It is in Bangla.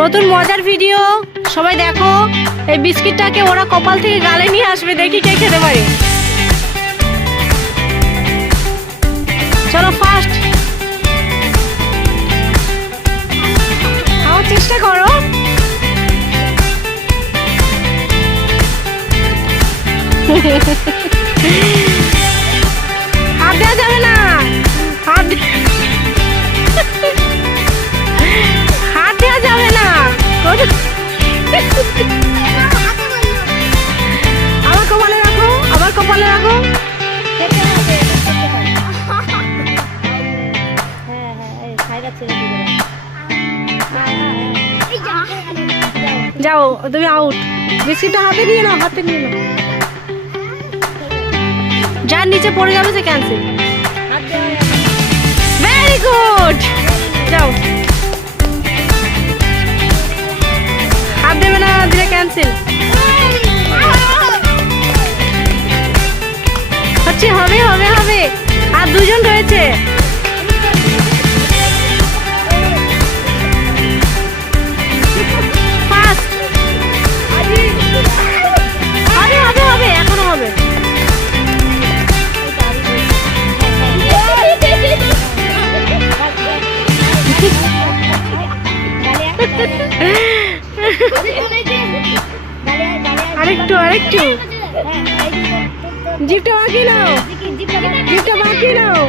নতুন মজার ভিডিও সবাই দেখো। এই বিস্কিটটাকে ওরা কপাল থেকে গালে নিয়ে আসবে, দেখি কে খেতে পারে। চলো ফার্স্ট খাওয়ার চেষ্টা করো। হাত দেওয়া যাবে না, হাত দেওয়া যাবে না। আমার কপালে রাখো, আমার কপালে রাখো। যাও তুমি আউট। বিস্কিটটা হাতে নিয়ে নাও, হাতে নিয়ে নাও। যার নিচে পড়ে যাবে সে ক্যান্সেল। ভেরি গুড, যাও। হাত দেবে না, দিলে ক্যান্সেল। হচ্ছে, হবে হবে হবে। আর দুজন রয়েছে। ফার্স্ট হবে হবে হবে, এখনো হবে। আরেকটু আরেকটু, জিপটা বাকি নাও, জিপটা বাকি নাও।